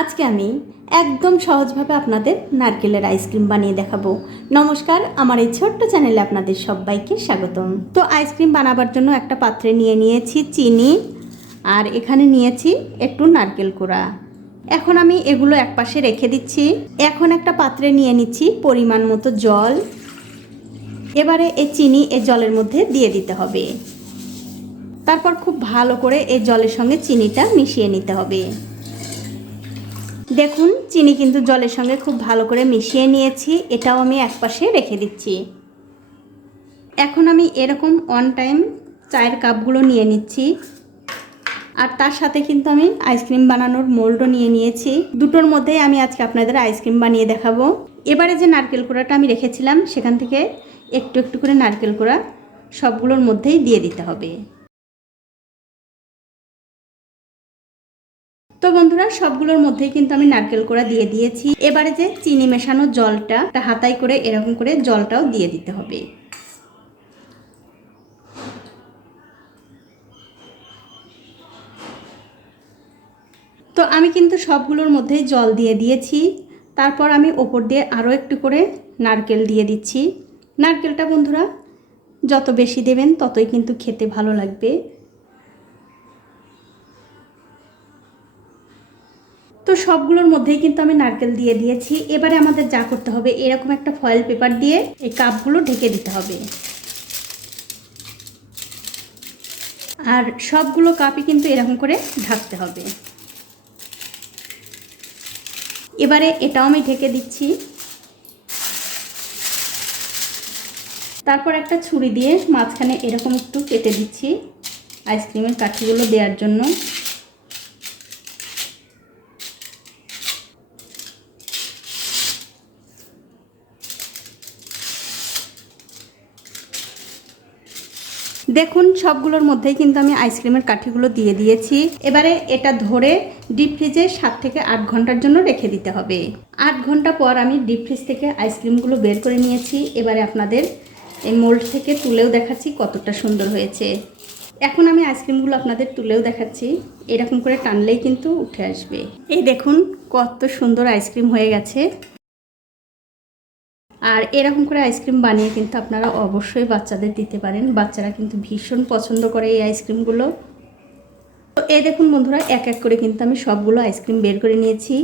আজকে আমি একদম সহজভাবে আপনাদের নারকেলের আইসক্রিম বানিয়ে দেখাবো। নমস্কার, আমার এই ছোট্ট চ্যানেলে আপনাদের সবাইকে স্বাগতম। তো আইসক্রিম বানাবার জন্য একটা পাত্রে নিয়ে নিয়েছি চিনি, আর এখানে নিয়েছি একটু নারকেল কোড়া। এখন আমি এগুলো একপাশে রেখে দিচ্ছি। এখন একটা পাত্রে নিয়ে নিচ্ছি পরিমাণ মতো জল। এবারে এই চিনি এই জলের মধ্যে দিয়ে দিতে হবে। তারপর খুব ভালো করে এই জলের সঙ্গে চিনিটা মিশিয়ে নিতে হবে। দেখুন, চিনি কিন্তু জলের সঙ্গে খুব ভালো করে মিশিয়ে নিয়েছি, এটাও আমি একপাশে রেখে দিচ্ছি। এখন আমি এরকম অন টাইম চায়ের কাপগুলো নিয়ে নিচ্ছি। আর তার সাথে কিন্তু আমি আইসক্রিম বানানোর মোল্ডও নিয়ে নিয়েছি। দুটোর মধ্যেই আমি আজকে আপনাদের আইসক্রিম বানিয়ে দেখাবো। এবারে যে নারকেল কোড়াটা আমি রেখেছিলাম, সেখান থেকে একটু একটু করে নারকেল কোড়া সবগুলোর মধ্যেই দিয়ে দিতে হবে। তো বন্ধুরা, সবগুলোর মধ্যেই কিন্তু আমি নারকেল কোড়া দিয়ে দিয়েছি। এবারে যে চিনি মেশানো জলটা একটা হাতাই করে এরকম করে জলটাও দিয়ে দিতে হবে। তো আমি কিন্তু সবগুলোর মধ্যেই জল দিয়ে দিয়েছি। তারপর আমি ওপর দিয়ে আরও একটু করে নারকেল দিয়ে দিচ্ছি। নারকেলটা বন্ধুরা, যত বেশি দেবেন, ততই কিন্তু খেতে ভালো লাগবে। তো সবগুলোর মধ্যেই কিন্তু আমি নারকেল দিয়ে দিয়েছি। এবারে আমাদের যা করতে হবে, এরকম একটা ফয়েল পেপার দিয়ে এই কাপগুলো ঢেকে দিতে হবে। আর সবগুলো কাপই কিন্তু এরকম করে ঢাকতে হবে। এবারে এটাও আমি ঢেকে দিচ্ছি। তারপর একটা ছুরি দিয়ে মাঝখানে এরকম একটু কেটে দিচ্ছি। আইসক্রিমের কাঠিগুলো দেওয়ার জন্য। দেখুন, সবগুলোর মধ্যেই কিন্তু আমি আইসক্রিমের কাঠিগুলো দিয়ে দিয়েছি। এবারে এটা ধরে ডিপ ফ্রিজে সাত থেকে আট ঘণ্টার জন্য রেখে দিতে হবে। আট ঘণ্টা পর আমি ডিপ ফ্রিজ থেকে আইসক্রিমগুলো বের করে নিয়েছি। এবারে আপনাদের এই মোল্ড থেকে তুলেও দেখাচ্ছি কতটা সুন্দর হয়েছে। এখন আমি আইসক্রিমগুলো আপনাদের তুলেও দেখাচ্ছি। এরকম করে টানলেই কিন্তু উঠে আসবে। এই দেখুন, কত সুন্দর আইসক্রিম হয়ে গেছে। আর এরকম করে আইসক্রিম বানিয়ে কিন্তু আপনারা অবশ্যই বাচ্চাদের দিতে পারেন। বাচ্চারা কিন্তু ভীষণ পছন্দ করে এই আইসক্রিমগুলো। তো এই দেখুন বন্ধুরা, এক এক করে কিন্তু আমি সবগুলো আইসক্রিম বের করে নিয়েছি।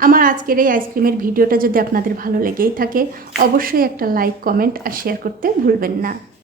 আমার আজকের এই আইসক্রিমের ভিডিওটা যদি আপনাদের ভালো লেগেই থাকে, অবশ্যই একটা লাইক, কমেন্ট আর শেয়ার করতে ভুলবেন না।